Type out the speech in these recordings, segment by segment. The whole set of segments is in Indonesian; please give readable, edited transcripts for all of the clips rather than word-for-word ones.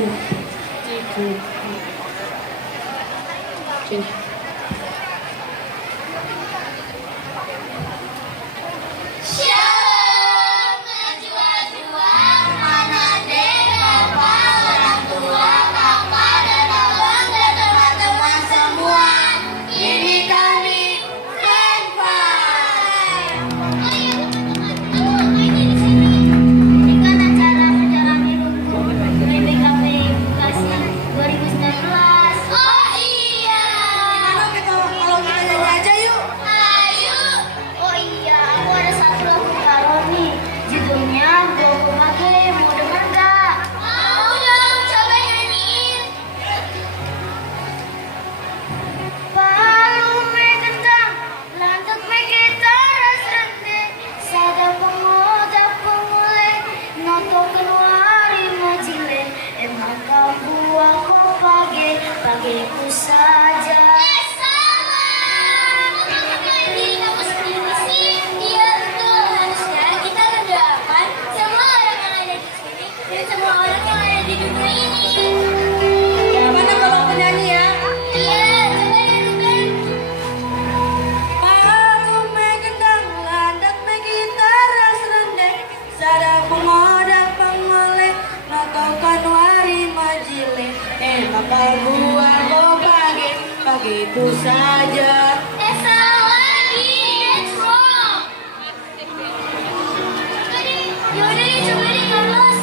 Shalom, najwa-najwa, mana dek, bapak, orang tua, kakak, dan abang, dan teman-teman semua. Ini kami Band Five. Oh iya, teman-teman, ngapain di sini? Ini kan acara perjalanan hidupku BPKP Bekasi 2019. Oh iya. Gimana kita kalau kita nyanyi aja yuk? Ayo. Oh iya, aku ada satu lagu karo nih. Judulnya Gogo Mage, mau denger gak? Mau dong, coba nyanyiin. Palu me gendang, lantuk me gitar serente, sada pengoda pengole, noto keluari majile, emang kau buah kau pageku saja. Kamu sendiri sih, iya betul. Harusnya kita mendoakan semua orang yang ada di sini dan semua orang yang ada di dunia ini. Gimana kalau aku nyanyi ya? Iya, coba ya Ruben. Palu me gendang, landak me gitar serendeng, sada pemoda pengoleh, nakau kanwari majile, maka buah kau pageku saja. Esa lagi, let's rock. Yaudah deh, coba deh Carlos.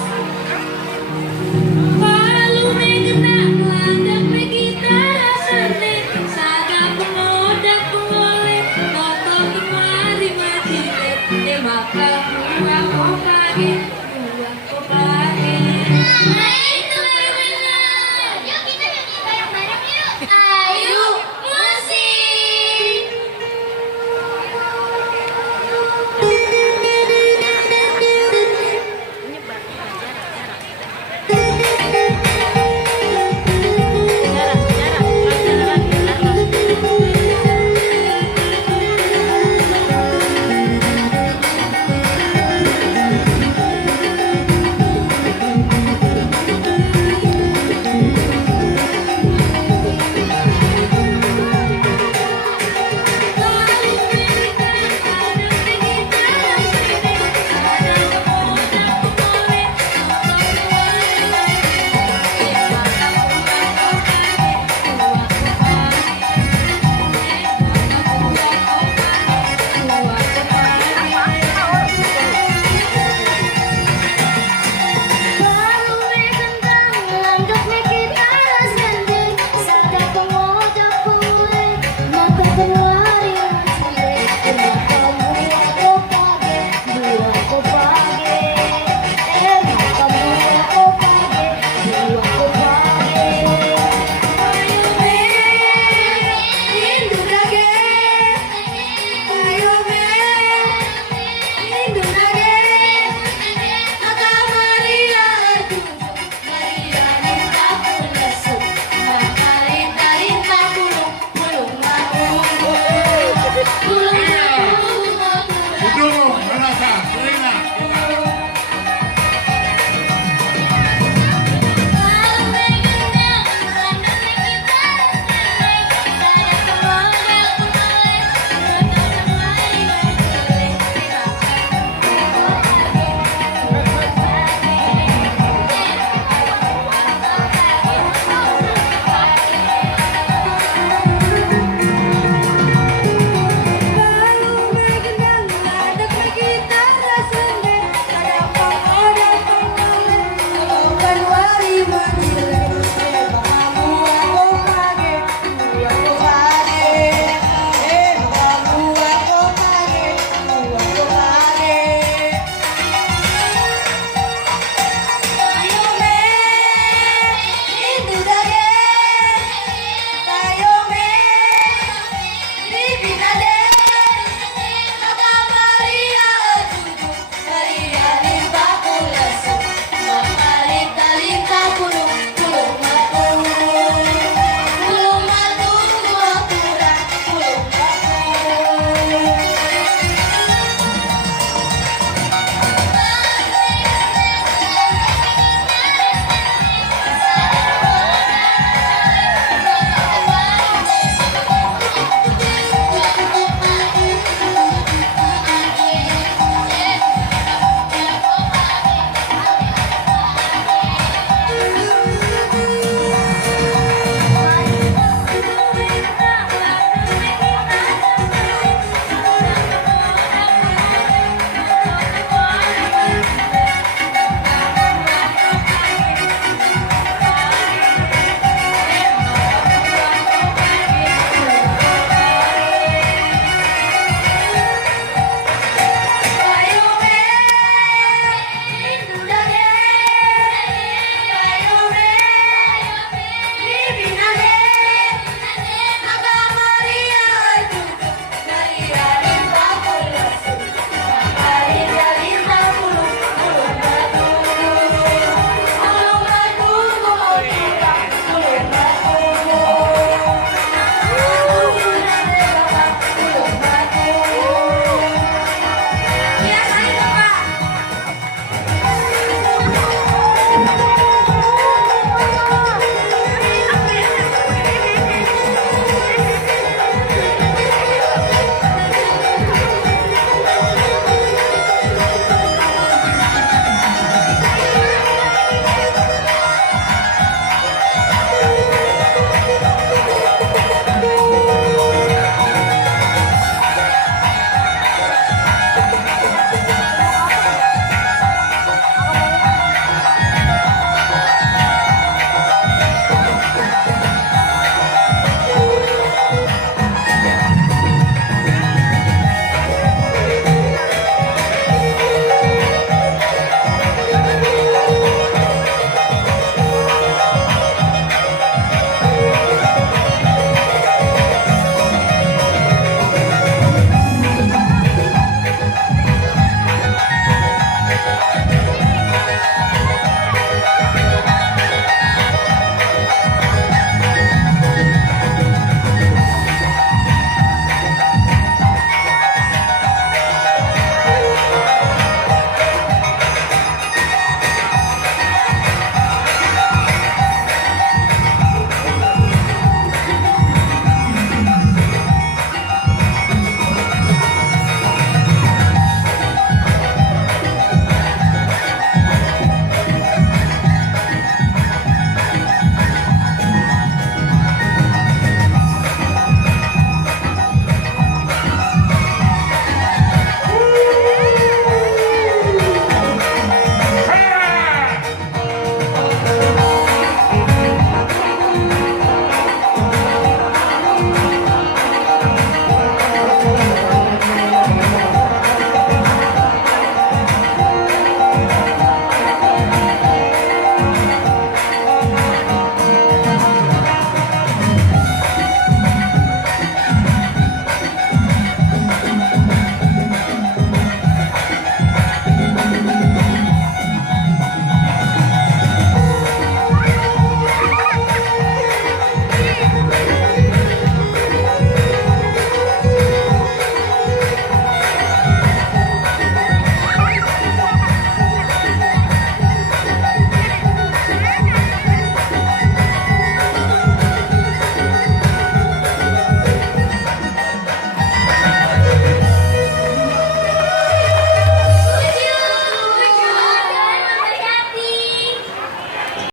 Palu me gendang, landak me gitar serendeng, sada pemoda pengoleh, nakau kanwari majile, maka buah kau pageku